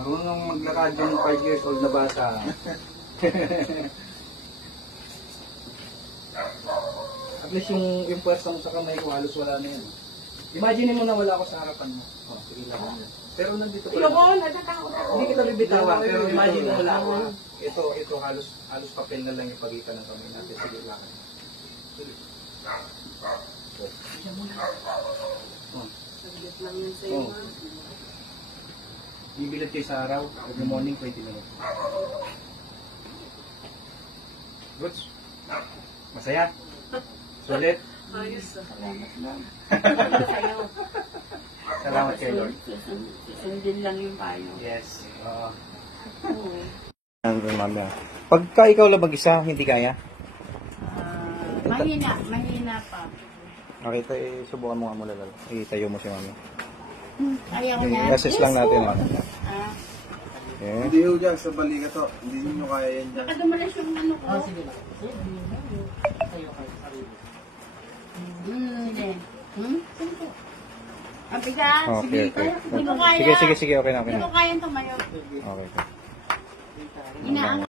Marunong maglakad yung 5 years old na bata. At least yung pwersa mo sa kamay ko, halos wala na yan. Imagine mo na wala ako sa harapan mo. Oh, sige lang. Pero nandito pa lang. Hindi kita bibitawan, pero imagine mo wala ako. Ito halos papel na lang yung pagitan ng kamay natin. Sige lang. Sige. Oh. Saglit lang yun sa'yo. Oh. Bibilad kayo sa araw, every morning 20 minutes. Good? Masaya? Sulit? Ayos. Salamat lang. Sa'yo. Salamat kay Lord. Susundin lang yung payo. Yes. Oo. Mami. Pagka ikaw lang mag-isa, hindi kaya? Mahina pa. Okay, subukan mo nga mula lalo. Itayo mo si Mami. Ayaw niya. I-assess lang natin. Ah, Okay. Hindi ho dyan, sa balikat to. Hindi nyo kaya yan dyan. nakadumulas yung ano ko. Sige lang. Tayo kayo, sarili. Sige. Ang bigat. Okay, okay. Hindi ko kaya. Sige, okay na. Hindi ko kaya tumayo. Okay. Inaangat.